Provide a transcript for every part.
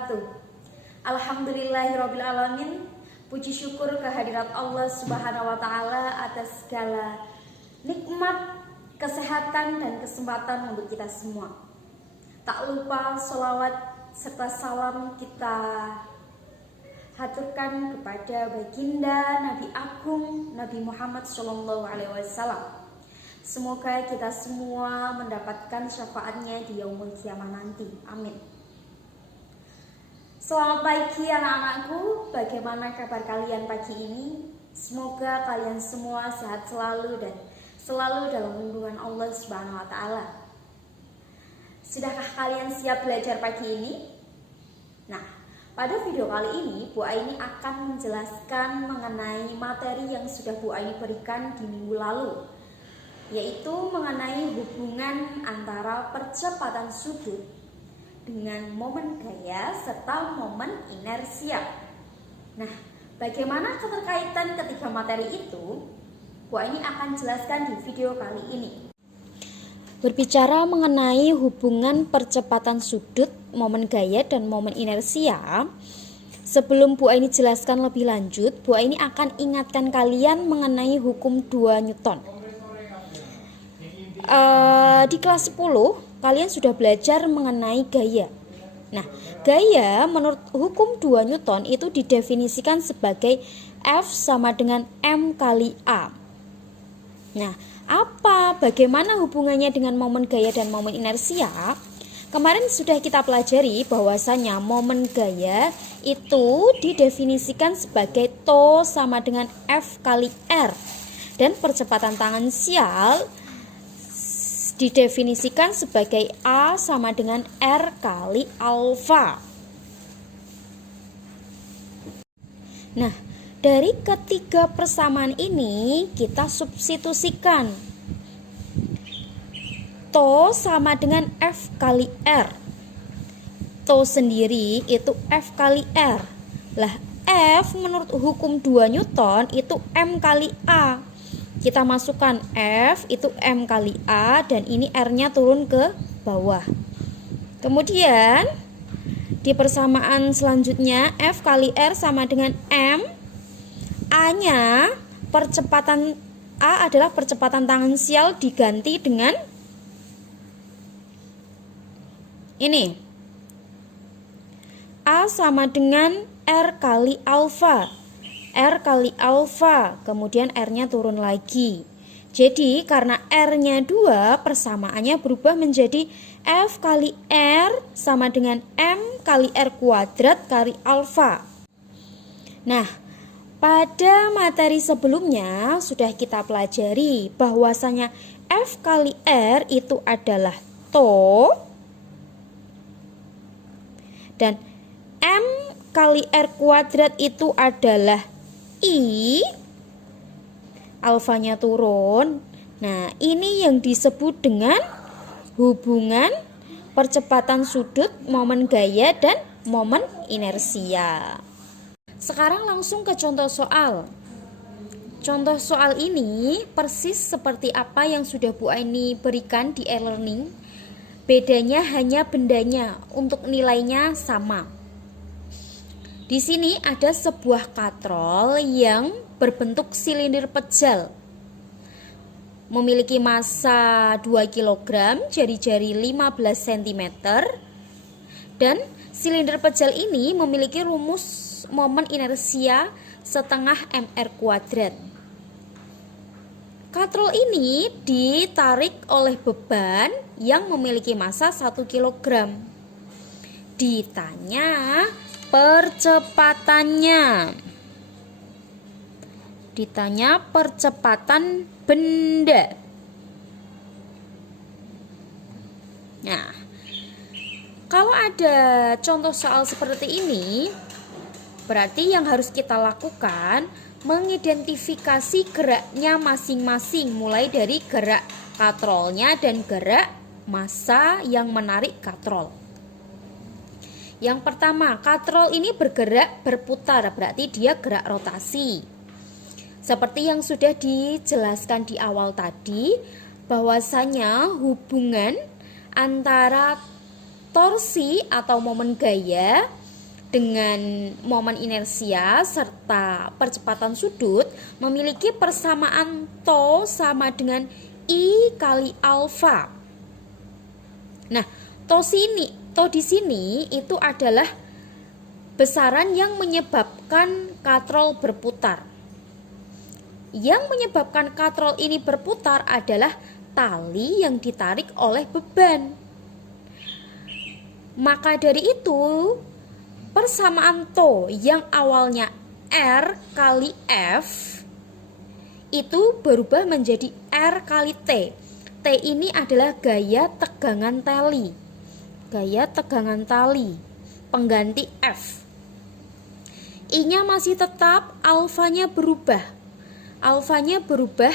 wabarakatuh. Alhamdulillahirrabbilalamin. Puji syukur kehadirat Allah Subhanahu wa Ta'ala atas segala nikmat, kesehatan, dan kesempatan untuk kita semua. Tak lupa sholawat serta salam kita haturkan kepada baginda Nabi Agung Nabi Muhammad SAW. Semoga kita semua mendapatkan syafaatnya di yaumul kiamah nanti. Amin. Selamat pagi anak-anakku. Bagaimana kabar kalian pagi ini? Semoga kalian semua sehat selalu dan selalu dalam lindungan Allah Subhanahu wa Ta'ala. Sudahkah kalian siap belajar pagi ini? Nah, pada video kali ini Bu Aini akan menjelaskan mengenai materi yang sudah Bu Aini berikan di minggu lalu, yaitu mengenai hubungan antara percepatan sudut dengan momen gaya serta momen inersia. Nah, bagaimana keterkaitan ketiga materi itu? Bu Aini akan jelaskan di video kali ini. Berbicara mengenai hubungan percepatan sudut, momen gaya, dan momen inersia, sebelum Bu Aini jelaskan lebih lanjut, Bu Aini akan ingatkan kalian mengenai hukum 2 Newton. Di kelas 10 kalian sudah belajar mengenai gaya. Nah, gaya menurut hukum 2 Newton itu didefinisikan sebagai F sama dengan M kali A. Nah, bagaimana hubungannya dengan momen gaya dan momen inersia? Kemarin sudah kita pelajari bahwasanya momen gaya itu didefinisikan sebagai TO sama dengan F kali R, dan percepatan tangensial didefinisikan sebagai A sama dengan R kali alfa. Nah, dari ketiga persamaan ini kita substitusikan. TO sama dengan F kali R. TO sendiri itu F kali R. Lah, F menurut hukum 2 Newton itu M kali A. Kita masukkan F itu M kali A, dan ini R-nya turun ke bawah. Kemudian di persamaan selanjutnya F kali R sama dengan M. A-nya percepatan A adalah percepatan tangensial diganti dengan ini. A sama dengan R kali alfa. R kali alfa, kemudian R-nya turun lagi. Jadi karena R-nya 2, persamaannya berubah menjadi F kali R sama dengan M kali R kuadrat kali alfa. Nah, pada materi sebelumnya sudah kita pelajari bahwasanya F kali R itu adalah TO, dan M kali R kuadrat itu adalah I, alfanya turun. Nah, ini yang disebut dengan hubungan percepatan sudut, momen gaya, dan momen inersia. Sekarang langsung ke contoh soal. Contoh soal ini persis seperti apa yang sudah Bu Aini berikan di e-learning. Bedanya hanya bendanya, untuk nilainya sama. Di sini ada sebuah katrol yang berbentuk silinder pejal. Memiliki massa 2 kg, jari-jari 15 cm. Dan silinder pejal ini memiliki rumus momen inersia setengah mr kuadrat. Katrol ini ditarik oleh beban yang memiliki massa 1 kg. Ditanya percepatannya. Ditanya percepatan benda. Nah, kalau ada contoh soal seperti ini, berarti yang harus kita lakukan mengidentifikasi geraknya masing-masing, mulai dari gerak katrolnya dan gerak massa yang menarik katrol. Yang pertama, katrol ini bergerak berputar, berarti dia gerak rotasi. Seperti yang sudah dijelaskan di awal tadi, bahwasanya hubungan antara torsi atau momen gaya dengan momen inersia serta percepatan sudut memiliki persamaan tau sama dengan I kali alfa. Nah, tau di sini itu adalah besaran yang menyebabkan katrol berputar. Yang menyebabkan katrol ini berputar adalah tali yang ditarik oleh beban. Maka dari itu, persamaan tau yang awalnya R kali F itu berubah menjadi R kali T. T ini adalah gaya tegangan tali. Gaya tegangan tali pengganti F. I-nya masih tetap, alfanya berubah. Alfanya berubah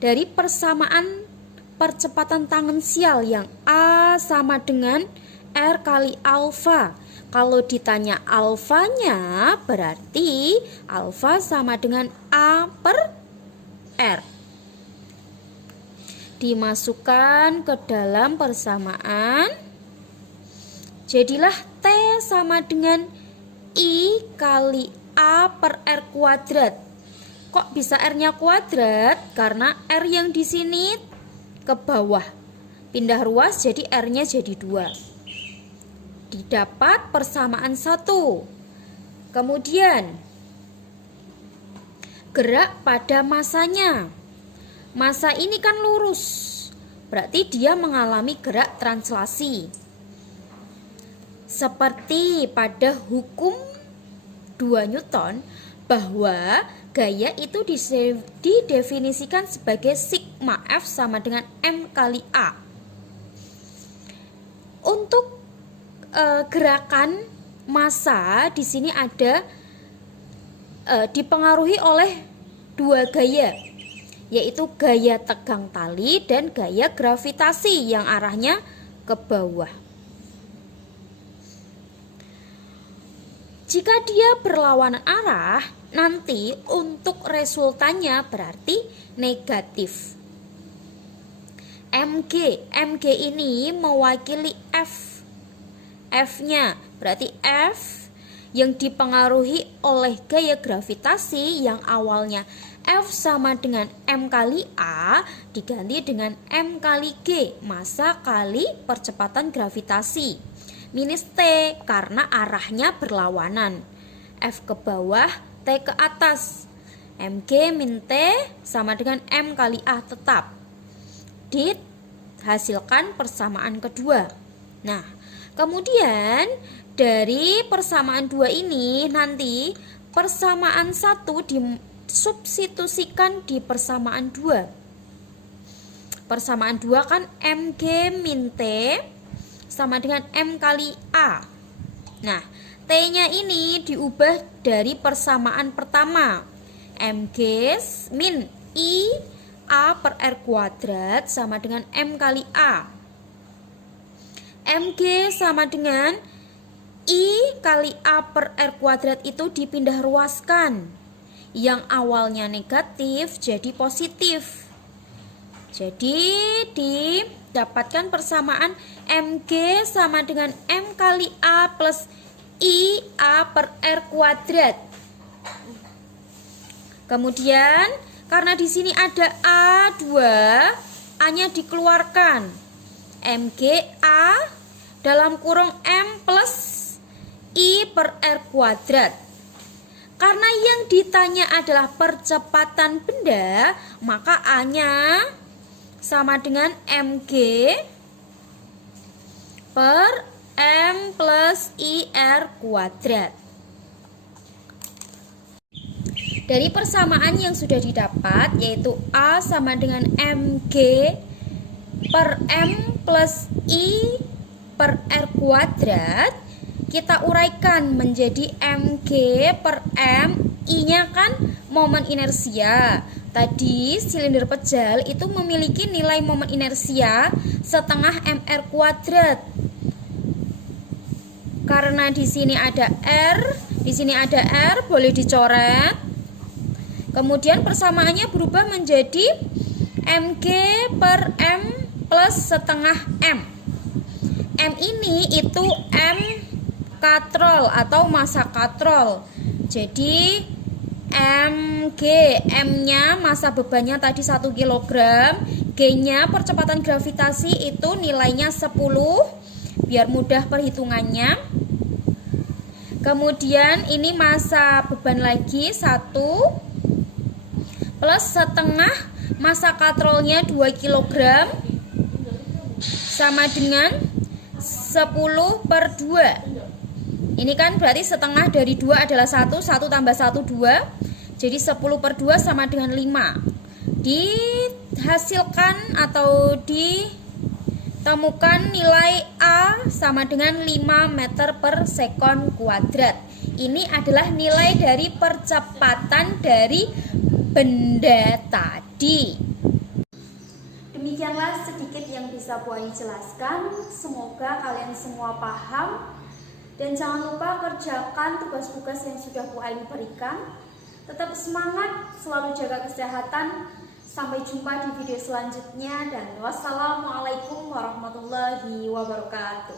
dari persamaan percepatan tangensial yang A sama dengan R kali alfa. Kalau ditanya alfanya, berarti alfa sama dengan A per R. Dimasukkan ke dalam persamaan, jadilah T sama dengan I kali A per R kuadrat. Kok bisa R-nya kuadrat? Karena R yang di sini ke bawah, pindah ruas jadi R-nya jadi 2. Didapat persamaan 1. Kemudian gerak pada masanya. Massa ini kan lurus, berarti dia mengalami gerak translasi. Seperti pada hukum 2 Newton, bahwa gaya itu didefinisikan sebagai sigma F sama dengan M kali A. Untuk gerakan massa di sini ada dipengaruhi oleh 2 gaya, yaitu gaya tegang tali dan gaya gravitasi yang arahnya ke bawah. Jika dia berlawanan arah, nanti untuk resultannya berarti negatif. MG ini mewakili F. F-nya berarti F yang dipengaruhi oleh gaya gravitasi yang awalnya F sama dengan M kali A diganti dengan M kali G, massa kali percepatan gravitasi, minus T karena arahnya berlawanan. F ke bawah, T ke atas. Mg min T sama dengan M kali A tetap. Dihasilkan persamaan kedua. Nah, kemudian dari persamaan 2 ini nanti persamaan 1 disubstitusikan di persamaan 2. Persamaan 2 kan Mg min T sama dengan M kali A. Nah, T-nya ini diubah dari persamaan pertama. Mg min I A per R kuadrat sama dengan M kali A. Mg sama dengan I kali A per R kuadrat itu dipindah ruaskan. Yang awalnya negatif jadi positif. Jadi didapatkan persamaan Mg sama dengan M kali A plus I A per R kuadrat. Kemudian karena di sini ada A2, A-nya dikeluarkan. MgA dalam kurung M plus I per R kuadrat. Karena yang ditanya adalah percepatan benda, maka A-nya sama dengan Mg per M plus IR kuadrat. Dari persamaan yang sudah didapat, yaitu A sama dengan Mg per M plus I per R kuadrat, kita uraikan menjadi Mg per M, I-nya kan momen inersia. Tadi silinder pejal itu memiliki nilai momen inersia setengah mr kuadrat. Karena di sini ada R, di sini ada R, boleh dicoret. Kemudian persamaannya berubah menjadi Mg per M plus setengah M. M ini itu M katrol atau massa katrol. Jadi mg, M-nya massa bebannya tadi 1 kg, G-nya percepatan gravitasi itu nilainya 10, biar mudah perhitungannya. Kemudian ini massa beban lagi 1 plus setengah massa katrolnya 2 kg sama dengan 10/2. Ini kan berarti setengah dari 2 adalah 1, 1 tambah 1 2. Jadi 10/2 sama dengan 5. Dihasilkan atau ditemukan nilai A sama dengan 5 meter per sekon kuadrat. Ini adalah nilai dari percepatan dari benda tadi. Demikianlah sedikit yang bisa Bu Ai jelaskan. Semoga kalian semua paham. Dan jangan lupa kerjakan tugas-tugas yang sudah Bu Ai berikan. Tetap semangat, selalu jaga kesehatan. Sampai jumpa di video selanjutnya. Dan wassalamualaikum warahmatullahi wabarakatuh.